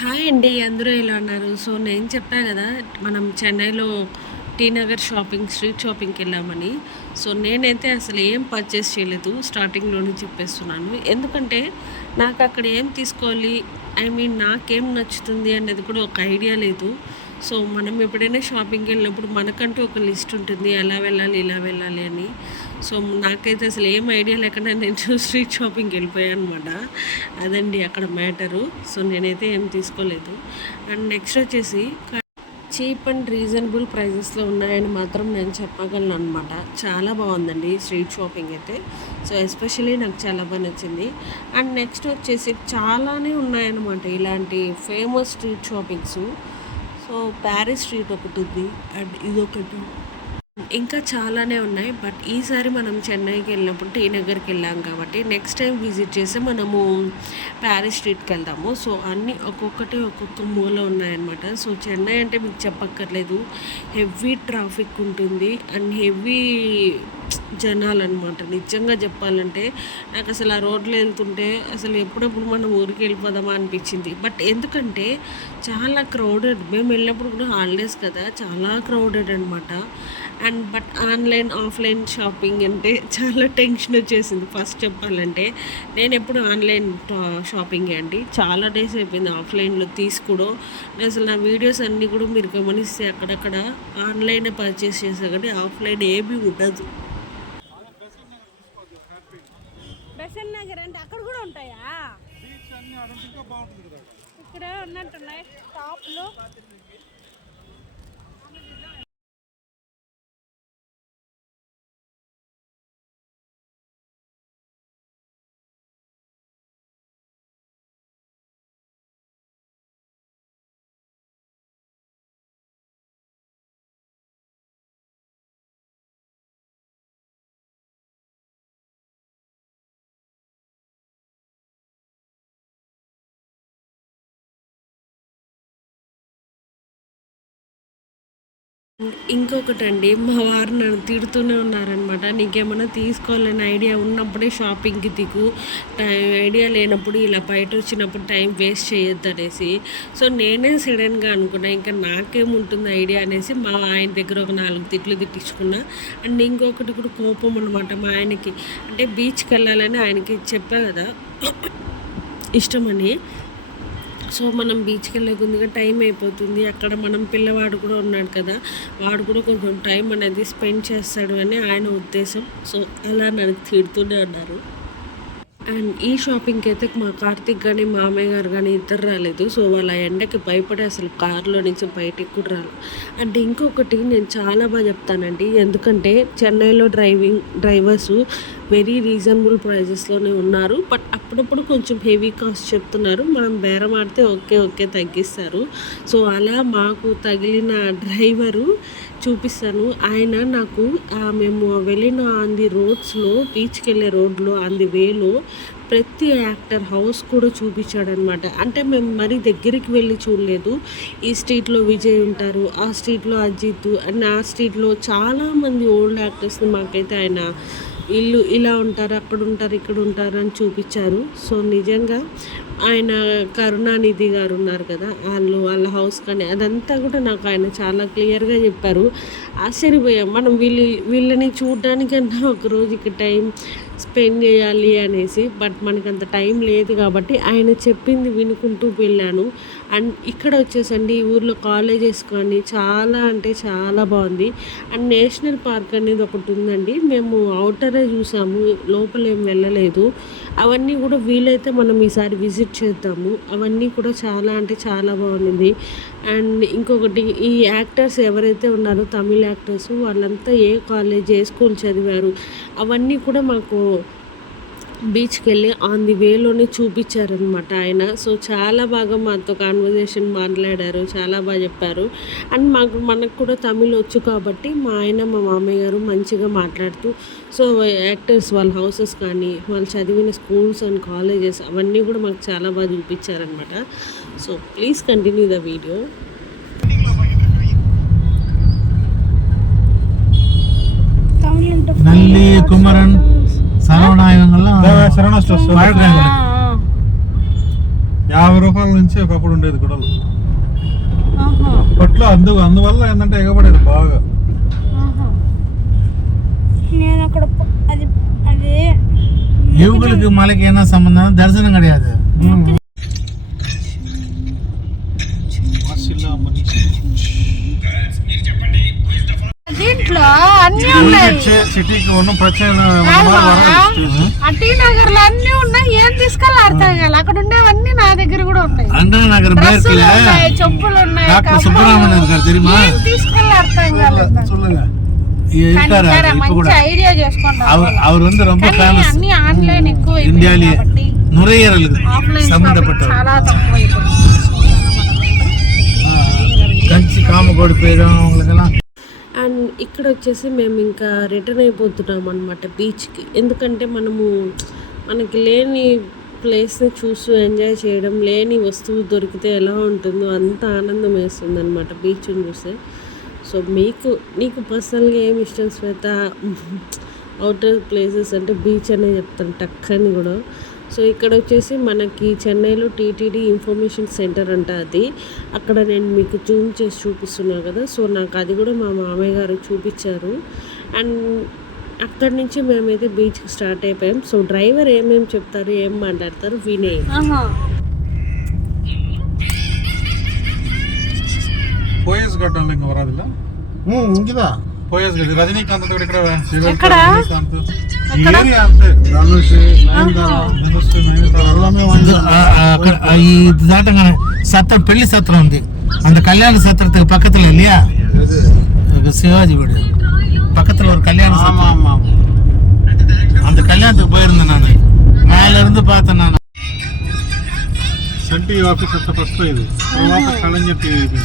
Hi అండి. అందరూ ఎలా ఉన్నారు? సో, నేను చెప్పా గదా! మనం చెన్నైలో టీ నగర్ స్ట్రీట్ షాపింగ్‌కెళ్ళామని. సో, నేనైతే అసలు ఏం పర్చేస్ చేయలేదు. స్టార్టింగ్‌లోనే చెప్పేస్తున్నాను. ఎందుకంటే, నాకక్కడ ఏం తీసుకోవాలి, నాకేం నచ్చుతుంది అనేది కూడా ఒక ఐడియా లేదు. సో, మనం ఎప్పుడైనా షాపింగ్‌కెళ్ళినప్పుడు మనకంటూ ఒక లిస్ట్ ఉంటుంది. ఎలా వెళ్ళాలి, ఇలా వెళ్ళాలి అని. సో, నాకైతే అసలు ఏం ఐడియా లేకుండా నేను స్ట్రీట్ షాపింగ్‌కి వెళ్ళిపోయాననమాట. అదండి అక్కడ మ్యాటరు. సో, నేనైతే ఏం తీసుకోలేదు. అండ్ నెక్స్ట్ వచ్చేసి చీప్ అండ్ రీజనబుల్ ప్రైజెస్లో ఉన్నాయని మాత్రం నేను చెప్పగలను అనమాట. చాలా బాగుందండి స్ట్రీట్ షాపింగ్ అయితే. సో, ఎస్పెషల్లీ నాకు చాలా బాగా నచ్చింది. అండ్ నెక్స్ట్ వచ్చేసి చాలానే ఉన్నాయన్నమాట ఇలాంటి famous street shoppings. So, Paris street ఒకటి ఉంది. అండ్ ఇదొకటి. ఇంకా చాలానే ఉన్నాయి. బట్ ఈసారి మనం చెన్నైకి వెళ్ళినప్పుడు టీ నగర్కి వెళ్ళాం కాబట్టి నెక్స్ట్ టైం విజిట్ చేస్తే మనము ప్యారిస్ స్ట్రీట్కి వెళ్దాము. సో అన్నీ ఒక్కొక్కటి ఒక్కొక్క మూల ఉన్నాయన్నమాట. సో చెన్నై అంటే మీకు చెప్పక్కర్లేదు, హెవీ ట్రాఫిక్ ఉంటుంది అండ్ హెవీ జనాలన్నమాట. నిజంగా చెప్పాలంటే నాకు అసలు ఆ రోడ్లో వెళ్తుంటే అసలు ఎప్పుడప్పుడు మనం ఊరికి వెళ్ళిపోదామా అనిపించింది. బట్ ఎందుకంటే చాలా క్రౌడెడ్. మేము వెళ్ళినప్పుడు కూడా హాలిడేస్ కదా, చాలా క్రౌడెడ్ అనమాట. And but online offline shopping అంటే చాలా టెన్షన్ వచ్చేసింది ఫస్ట్ చెప్పాలంటే. నేను ఎప్పుడు ఆన్లైన్ షాపింగే అండి. చాలా డేస్ అయిపోయింది ఆఫ్లైన్లో తీసుకోవడం. అసలు నా వీడియోస్ అన్నీ కూడా మీరు గమనిస్తే అక్కడక్కడ ఆన్లైన్ పర్చేస్ చేసా కానీ ఆఫ్లైన్ ఏమీ ఉండదు. బెసన్ నగర్ అంటే అక్కడ కూడా ఉంటాయా? ఇక్కడ ఉన్నట్టున్నాయి షాప్లు. ఇంకొకటండి, మా వారు నన్ను తిడుతూనే ఉన్నారనమాట. నీకేమన్నా తీసుకోవాలని ఐడియా ఉన్నప్పుడే షాపింగ్‌కి దిగు. ఐడియా లేనప్పుడు ఇలా బయట వచ్చినప్పుడు టైం వేస్ట్ చేయొద్దు అనేసి. సో, నేనే సడన్‌గా అనుకున్నా ఇంకా నాకేముంటుంది ఐడియా అనేసి మా ఆయన దగ్గర ఒక 4 తిట్లు తిట్టించుకున్నా. అండ్ ఇంకొకటి కూడా కోపం అనమాట మా ఆయనకి. అంటే బీచ్‌కి వెళ్ళాలని ఆయనకి చెప్పా కదా ఇష్టమని. సో మనం బీచ్కి వెళ్ళే ముందుగా టైం అయిపోతుంది. అక్కడ మనం పిల్లవాడు కూడా ఉన్నాడు కదా, వాడు కూడా కొంచెం టైం అనేది స్పెండ్ చేస్తాడు అని ఆయన ఉద్దేశం. సో అలా నన్ను తిడుతూనే అన్నారు. అండ్ ఈ షాపింగ్కి అయితే మా కార్తీక్ కానీ మామయ్య గారు కానీ ఇద్దరు రాలేదు. సో వాళ్ళ ఎండకి భయపడి అసలు కారులో నుంచి బయటికి కూడా రాలేదు. అంటే ఇంకొకటి నేను చాలా బాగా చెప్తానండి, ఎందుకంటే చెన్నైలో డ్రైవర్స్ వెరీ రీజనబుల్ ప్రైజెస్లోనే ఉన్నారు. బట్ అప్పుడప్పుడు కొంచెం హెవీ కాస్ట్ చెప్తున్నారు. మనం బేరం ఆడితే ఓకే ఓకే తగ్గిస్తారు. సో అలా మాకు తగిలిన డ్రైవరు చూపిస్తాను. ఆయన నాకు మేము వెళ్ళిన ఆన్ ది రోడ్స్లో, బీచ్కి వెళ్ళే రోడ్లో ఆన్ ది వేలో ప్రతి యాక్టర్ హౌస్ కూడా చూపించాడనమాట. అంటే మేము మరీ దగ్గరికి వెళ్ళి చూడలేదు. ఈ స్ట్రీట్లో విజయ్ ఉంటారు, ఆ స్ట్రీట్లో అజిత్ అండ్ ఆ స్ట్రీట్లో చాలామంది ఓల్డ్ యాక్టర్స్ని మాకైతే ఆయన ఇల్లు ఇలా ఉంటారు, అక్కడ ఉంటారు, ఇక్కడ ఉంటారు అని చూపించారు. సో నిజంగా ఆయన కరుణానిధి గారు ఉన్నారు కదా, వాళ్ళ హౌస్ కానీ అదంతా కూడా నాకు ఆయన చాలా క్లియర్గా చెప్పారు. ఆశ్చర్యపోయాం. మనం వీళ్ళని చూడడానికన్నా ఒకరోజు ఇక్కడ టైం స్పెండ్ చేయాలి అనేసి. బట్ మనకు అంత టైం లేదు కాబట్టి ఆయన చెప్పింది వినుకుంటూ వెళ్ళాను. అండ్ ఇక్కడ వచ్చేసండి ఈ ఊర్లో కాలేజెస్ కానీ చాలా అంటే చాలా బాగుంది. అండ్ నేషనల్ పార్క్ అనేది ఒకటి ఉందండి. మేము అవుటరే చూసాము, లోపల ఏం వెళ్ళలేదు. అవన్నీ కూడా వీలైతే మనం ఈసారి విజిట్ చేద్దాము. అవన్నీ కూడా చాలా అంటే చాలా బాగుంది. అండ్ ఇంకొకటి, ఈ యాక్టర్స్ ఎవరైతే ఉన్నారో తమిళ యాక్టర్స్, వాళ్ళంతా ఏ కాలేజ్ ఏ స్కూల్ చదివారు అవన్నీ కూడా మాకు బీచ్కి వెళ్ళి ఆన్ ది వేలోనే చూపించారనమాట ఆయన. సో చాలా బాగా మాతో కాన్వర్జేషన్ మాట్లాడారు, చాలా బాగా చెప్పారు. అండ్ మనకు కూడా తమిళ్ వచ్చు కాబట్టి మా ఆయన మా మామయ్య గారు మంచిగా మాట్లాడుతూ సో యాక్టర్స్ వాళ్ళ హౌసెస్ కానీ వాళ్ళు చదివిన స్కూల్స్ అండ్ కాలేజెస్ అవన్నీ కూడా మాకు చాలా బాగా చూపించారనమాట. So please continue the video. Nalli Kumaran சரவணாயகங்கள்லாம் சரவணா ஸ்டோர்ஸ் 50 రూపాయల నుంచి ఒకప్పుడు ఉండేది గుడలు. అప్పట్లో అందువల్ల ఏంటంటే ఎగబడేది బాగా. இவங்களுக்கு மலைக்கு என்ன சம்பந்தம்? தரிசனம் கிடையாது. దీంట్లో అన్ని ఉన్నాయి. సిటీకి ఒన్ను ప్రచన టీ నగర్ లో అన్ని ఉన్నాయి. ఏం తీసుకోవాలి అర్థం కాదు. అక్కడ ఉండేవన్నీ నా దగ్గర కూడా ఉంటాయి. அண்ணா நகர் డ్రెస్సులు ఉన్నాయి, చెప్పులు ఉన్నాయి, டாக்டர் சுப்பிரமணியன் இருக்காரு தெரியுமா? ఏం తీసుకోవాలి అర్థం కాదు. சொல்லுங்க. இருக்காரு இப்ப கூட. ఐడియా చేసుకుంటాం. அவர் வந்து ரொம்ப ஃபேமஸ். అన్ని ఆన్లైన్ ఎక్కువ இந்தியாலயே நுரையீரலுக்கு சம்பந்தப்பட்ட చాలా తక్కువ అయిపోయింది. కంచి కామకోడి పేరు அவங்களுக்கெல்லாம். అండ్ ఇక్కడ వచ్చేసి మేము ఇంకా రిటర్న్ అయిపోతున్నాం అనమాట బీచ్కి. ఎందుకంటే మనకి లేని ప్లేస్ని చూస్తూ ఎంజాయ్ చేయడం, లేని వస్తువు దొరికితే ఎలా ఉంటుందో అంత ఆనందం వేస్తుంది అనమాట బీచ్ని చూస్తే. సో నీకు పర్సనల్గా ఏమి ఇష్టం శ్వేత? అవుటర్ ప్లేసెస్ అంటే బీచ్ అనే చెప్తాను టక్కని కూడా. సో ఇక్కడ వచ్చేసి మనకి చెన్నైలో టీటీడీ ఇన్ఫర్మేషన్ సెంటర్ అంట అది. అక్కడ నేను మీకు జూమ్ చేసి చూపిస్తున్నాను కదా. సో నాకు అది కూడా మా మామయ్య గారు చూపించారు. అండ్ అక్కడి నుంచి మేమైతే బీచ్కి స్టార్ట్ అయిపోయాం. సో డ్రైవర్ ఏమేమి చెప్తారు, ఏం మాట్లాడతారు వినే. పోయేస్ గడ్డ ఇంక వరాదిలా இங்கதான் పోయేస్ గడ్డ రజనీకాంత్ కూడా ఇక్కడ ఎక్కడ? రజనీకాంత్ ఈ ఏరియా అంతే. ధనుష్ எல்லாமே வந்து இது தாட்டங்க சத்திரம், பெళ్లి சத்திரம் ఉంది. அந்த கல்யாண சத்திரத்துக்கு பக்கத்துல இல்லையா, சிவாஜி வீடு பக்கத்துல ஒரு கல்யாண சத்திரம். அந்த கல்யாணத்துக்கு போயிருந்தேன் நான். மேல இருந்து பார்த்தேன் நான். சன் டிவி ஆஃபீஸ் அப்போ ஃபர்ஸ்ட் இது கலைஞர் டிவி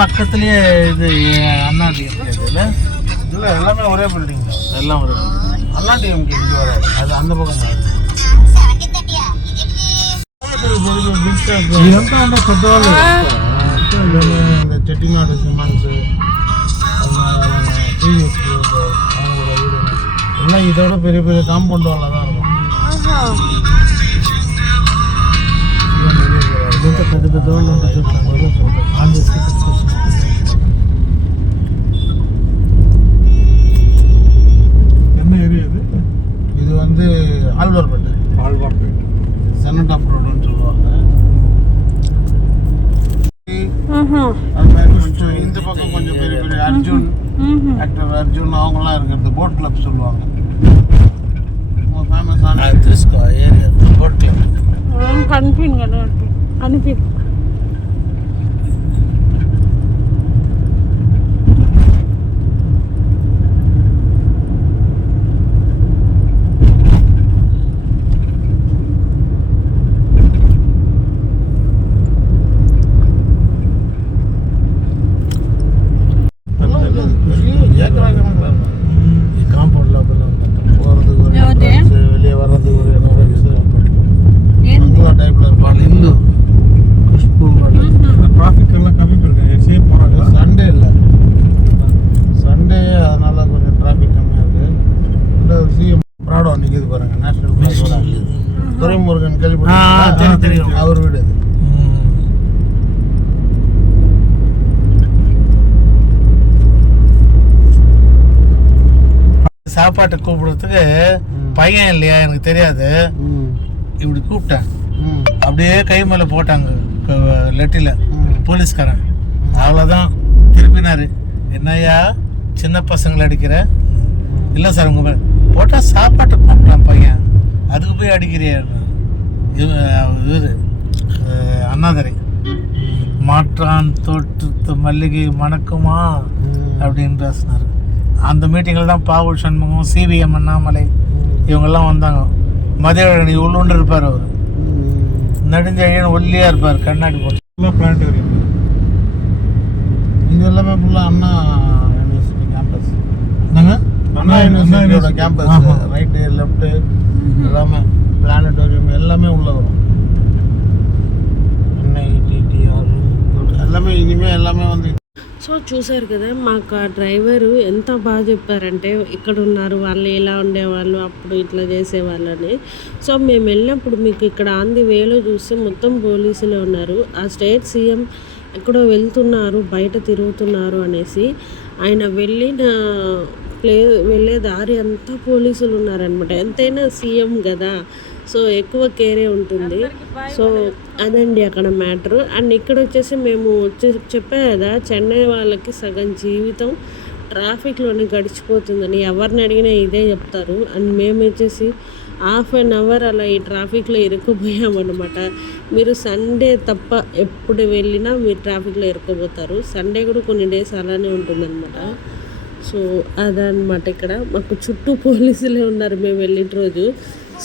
பக்கத்துலயே இது அண்ணா டிஎம்கே இல்லை எல்லாமே ஒரே பில்டிங். எல்லாம் ஒரே அண்ணா டிஎம்கே இங்கே வராது, அது அந்த பக்கம். ఇదంతా అంటే పెద్దవాళ్ళు, చెట్టినాడు సిమెంట్స్ எல்லாம் இதோட பெரிய பெரிய காம்பவுண்ட் வால்ல தான் இருக்கும். ఇదంతా పెద్ద పెద్ద వాళ్ళు ఉంటుంది. என்ன ஏரியா இது? இது வந்து ஆழ்வார்பேட்டை. சென்னட் ஆஃப் ரோடுன்னு சொல்லுவாங்க. அது மாதிரி கொஞ்சம் இந்த பக்கம் கொஞ்சம் பெரிய பெரிய அர்ஜுன், ஆக்டர் அர்ஜுன் அவங்கெல்லாம் இருக்கிறது போட் கிளப் சொல்லுவாங்க. ஃபேமஸான ஏரியா போட் கிளப். అనిపి காம்பவுண்ட் லோக்கல் போகிறதுக்கு வெளியே வர்றதுக்கு ஒரு டைப்ல இருப்பாங்க. இல்லு குஷ்பு டிராஃபிக் எல்லாம் கம்மி பண்ணிருக்காங்க. சேஃப் போகிறாங்க. சண்டே இல்லை, சண்டே அதனால கொஞ்சம் டிராஃபிக் கம்மியாக இருக்குது. இந்த சிஎம் ப்ராடோ நிற்கிது பாருங்க, நேஷனல் ஃப்ளாக். துரைமுருகன் கேள்விப்பட்ட தெரியும், அவர் வீடு அது. சாப்பாட்டை கூப்பிடுறதுக்கு பையன் இல்லையா, எனக்கு தெரியாது. இப்படி கூப்பிட்டேன், அப்படியே கை மேலே போட்டாங்க லெட்டில போலீஸ்காரன். அவ்வளோதான் திருப்பினாரு. என்னையா சின்ன பசங்களை அடிக்கிற? இல்லை சார் உங்க போட்டால் சாப்பாட்டை கூப்பிட்டான் பையன், அதுக்கு போய் அடிக்கிறியா? இவர் அண்ணாதுரை மாற்றான் தோட்டத்து மல்லிகை மணக்குமா அப்படின்னு பேசினார். அந்த மீட்டிங்கில் தான் பாவூர் சண்முகம், சிவிஎம் அண்ணாமலை இவங்கெல்லாம் வந்தாங்க. மதியழகன் இவ்வளோண்டு இருப்பார், அவர் நெடுஞ்செழியன் ஒல்லியாக இருப்பார், கண்ணாடி போட்டு. பிளானட்டோரியம் இது எல்லாமே ஃபுல்லாக அண்ணா யூனிவர்சிட்டி கேம்பஸ். என்னங்க? அண்ணா யூனிவர்சிட்டியோட கேம்பஸ். ரைட்டு லெஃப்ட்டு எல்லாமே பிளானட்டோரியம் எல்லாமே உள்ள வரும். என்ஐடிடிஆர் எல்லாமே இனிமேல் எல்லாமே வந்து సో చూసారు కదా, మాకు ఆ డ్రైవరు ఎంత బాగా చెప్పారంటే ఇక్కడ ఉన్నారు వాళ్ళు, ఎలా ఉండేవాళ్ళు అప్పుడు, ఇట్లా చేసేవాళ్ళని. సో మేము వెళ్ళినప్పుడు మీకు ఇక్కడ ఆన్ ది వేలో చూస్తే మొత్తం పోలీసులే ఉన్నారు. ఆ స్టేట్ సీఎం ఎక్కడో వెళ్తున్నారు, బయట తిరుగుతున్నారు అనేసి ఆయన వెళ్ళే దారి అంతా పోలీసులు ఉన్నారనమాట. ఎంతైనా సీఎం కదా, సో ఎక్కువ కేరే ఉంటుంది. సో అదండి అక్కడ మ్యాటరు. అండ్ ఇక్కడ వచ్చేసి మేము చెప్పా కదా, చెన్నై వాళ్ళకి సగం జీవితం ట్రాఫిక్లోనే గడిచిపోతుందని ఎవరిని అడిగినా ఇదే చెప్తారు. అండ్ మేము వచ్చేసి ½ అలా ఈ ట్రాఫిక్లో ఇరుక్కుపోయామన్నమాట. మీరు సండే తప్ప ఎప్పుడు వెళ్ళినా మీరు ట్రాఫిక్లో ఇరుక్కుపోతారు. సండే కూడా కొన్ని డేస్ అలానే ఉంటుందన్నమాట. సో అదనమాట, ఇక్కడ మాకు చుట్టూ పోలీసులే ఉన్నారు మేము వెళ్ళిన రోజు.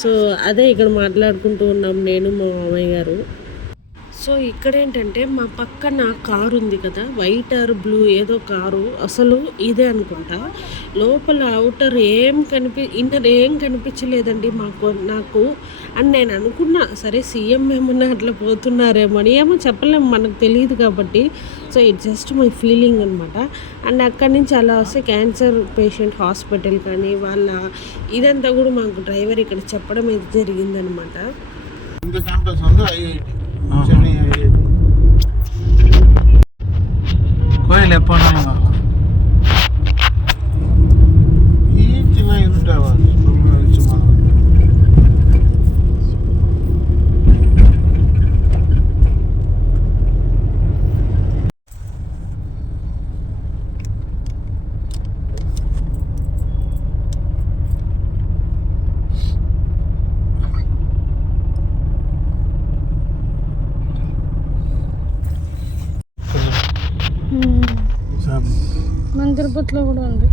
సో అదే ఇక్కడ మాట్లాడుకుంటూ ఉన్నాం నేను, మా మామయ్య గారు. సో ఇక్కడ ఏంటంటే మా పక్కన కారు ఉంది కదా, వైట్ ఆర్ బ్లూ ఏదో కారు, అసలు ఇదే అనుకుంటా. లోపల అవుటర్ ఇన్నర్ ఏం కనిపించలేదండి నాకు. అండ్ నేను అనుకున్నా సరే సీఎం ఏమన్నా అట్లా పోతున్నారేమో అని, ఏమో చెప్పలేము, మనకు తెలియదు కాబట్టి. So it just my feeling అనమాట. అండ్ అక్కడి నుంచి అలా వస్తే క్యాన్సర్ పేషెంట్ హాస్పిటల్ కానీ వాళ్ళ ఇదంతా కూడా మాకు డ్రైవర్ ఇక్కడ చెప్పడం అయితే జరిగిందనమాట. கோயில் எப்போ మన తిరుపతిలో కూడా ఉంది.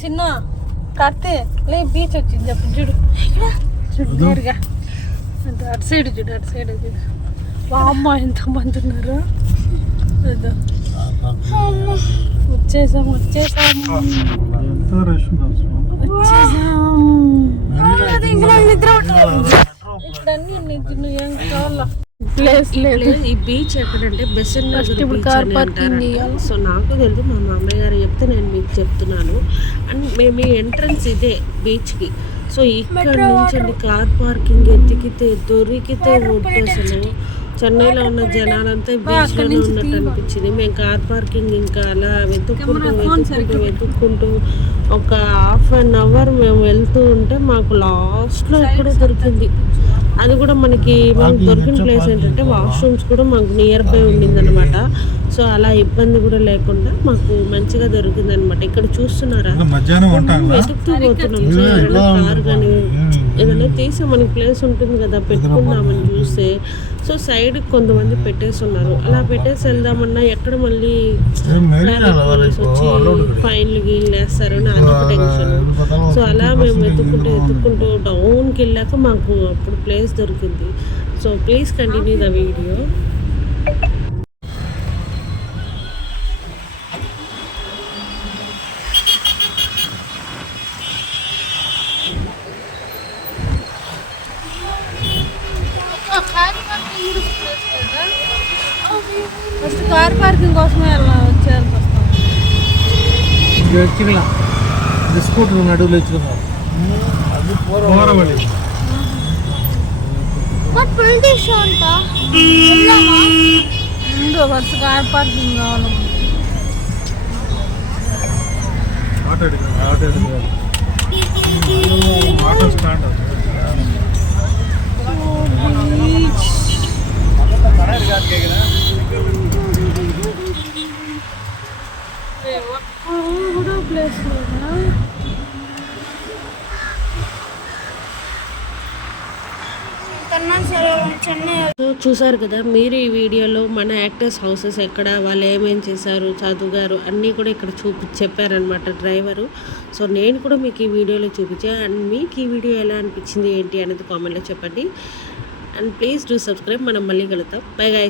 చిన్న కడితే లే బీచ్ వచ్చింది చెప్పు, చూడు చూడు నేరుగా అటు సైడ్ చూడు, అటు సైడ్ చూడు. అమ్మ ఎంతమంది ఉన్నారు. వచ్చేసాం నిద్ర ఇక్కడ అన్ని నిద్ర ఏం కావాలా ప్లేస్ లేదు. ఈ బీచ్ ఎక్కడంటే బెసెంట్ నగర్ బీచ్ అని అంటారంట. సో నాకు తెలియదు, మా మామయ్య గారు చెప్తే నేను మీకు చెప్తున్నాను. అండ్ మేము ఈ ఎంట్రన్స్ ఇదే బీచ్కి. సో ఇక్కడ నుంచి కార్ పార్కింగ్ దొరికితే అసలు చెన్నైలో ఉన్న జనాలంతా బీచ్లోనే ఉన్నట్టు అనిపించింది. మేము కార్ పార్కింగ్ ఇంకా అలా వెతుక్కుంటూ ఒక ½ మేము వెళ్తూ ఉంటే మాకు లాస్ట్లో ఎక్కడో దొరికింది. అది కూడా మనకు దొరికిన ప్లేస్ ఏంటంటే వాష్రూమ్స్ కూడా మాకు నియర్ బై ఉండిందనమాట. సో అలా ఇబ్బంది కూడా లేకుండా మాకు మంచిగా దొరికిందనమాట. ఇక్కడ చూస్తున్నారా, వెతుకుతూ పోతున్నాం. సో ఏదైనా కార్ కానీ ఏదైనా తీసి మనకి ప్లేస్ ఉంటుంది కదా పెట్టుకుందామని చూస్తే, సో సైడ్ కొంతమంది పెట్టేసి ఉన్నారు. అలా పెట్టేసి వెళ్దామన్నా ఎక్కడ మళ్ళీ పోలీసు వచ్చి ఫైన్లు వేస్తారని అదొక టెన్షన్. సో అలా మేము వెతుక్కుంటూ డౌన్కి వెళ్ళాక మాకు అప్పుడు ప్లేస్ దొరికింది. So please continue the video. First car parking కోసమే వచ్చేయాల్సి వస్తాం. స్కూటర్ నడువులు వచ్చుకున్నారు. ఫస్ట్ కార్ పార్కింగ్ కావాలి. ఆటో స్టాండ్ ప్లేస్ సో చూసారు కదా మీరు ఈ వీడియోలో మన యాక్టర్స్ హౌసెస్ ఎక్కడ, వాళ్ళు ఏమేం చేశారు, చదువుగారు అన్నీ కూడా ఇక్కడ చెప్పారనమాట డ్రైవరు. సో నేను కూడా మీకు ఈ వీడియోలో చూపించాను. అండ్ మీకు ఈ వీడియో ఎలా అనిపించింది ఏంటి అనేది కామెంట్లో చెప్పండి. And please do subscribe. మనం మళ్ళీ కలుద్దాం. Bye guys.